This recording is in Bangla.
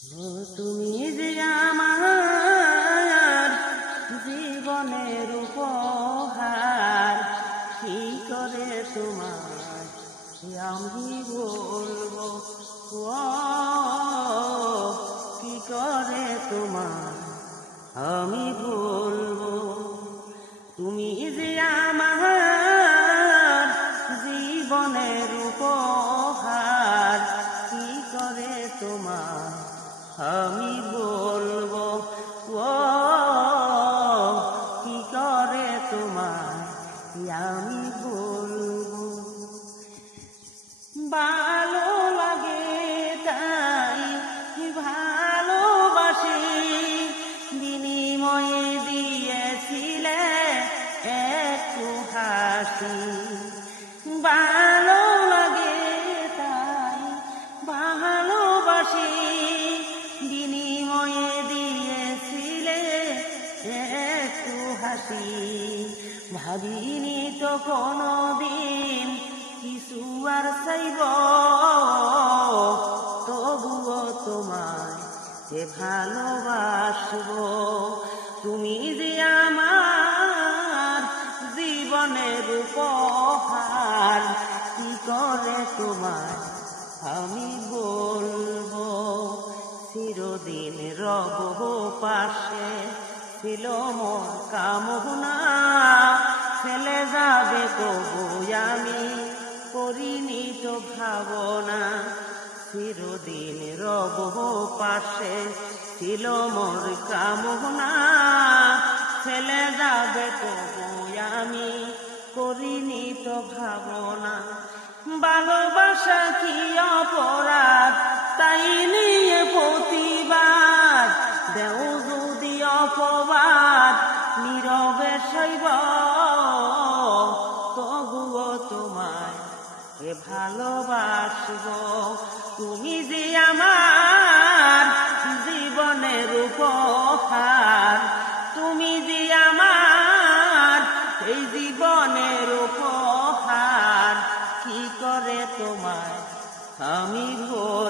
তুমি যে আমার জীবনের উপহার, কি করে তোমার আমি বলবো, ও কি করে তোমার আমি বলবো। তুমি যে আমার জীবনের উপহার, কি করে তোমার আমি বলবো, ও কি করে তোমার আমি বলবো। ভালো লাগে তাই ভালোবাসি, বিনিময়ে দিয়েছিলে একটু হাসি। ভালো লাগে তাই ভালোবাসি, বিনিময়ে দিয়েছিলে একটু হাসি। ভাবিনি তো কোনদিন কিছু আর চাইব, তবুও তোমায় যে ভালোবাসবো। তুমি যে আমার জীবনের উপহার, কি করে তোমায় আমি বলবো। চিরদিন রব পাশে, ছিল মোর কামনা, ছেলে যাবে তবু আমি করিনি তো ভাবনা। চিরদিন রব পাশে, ছিল মোর কামনা, ছেলে যাবে তবু আমি করিনি তো ভাবনা। ভালোবাসা কি অপরাধ, তাই নিয়ে প্রতিবাদ, দেও যদি অপবাদ, নীরবে সইব, তবুও তোমায় ভালোবাসবো। তুমি যে আমার জীবনের উপহার, তুমি যে আমার এই জীবনের উপহার, কি করে তোমায় আমি বলবো।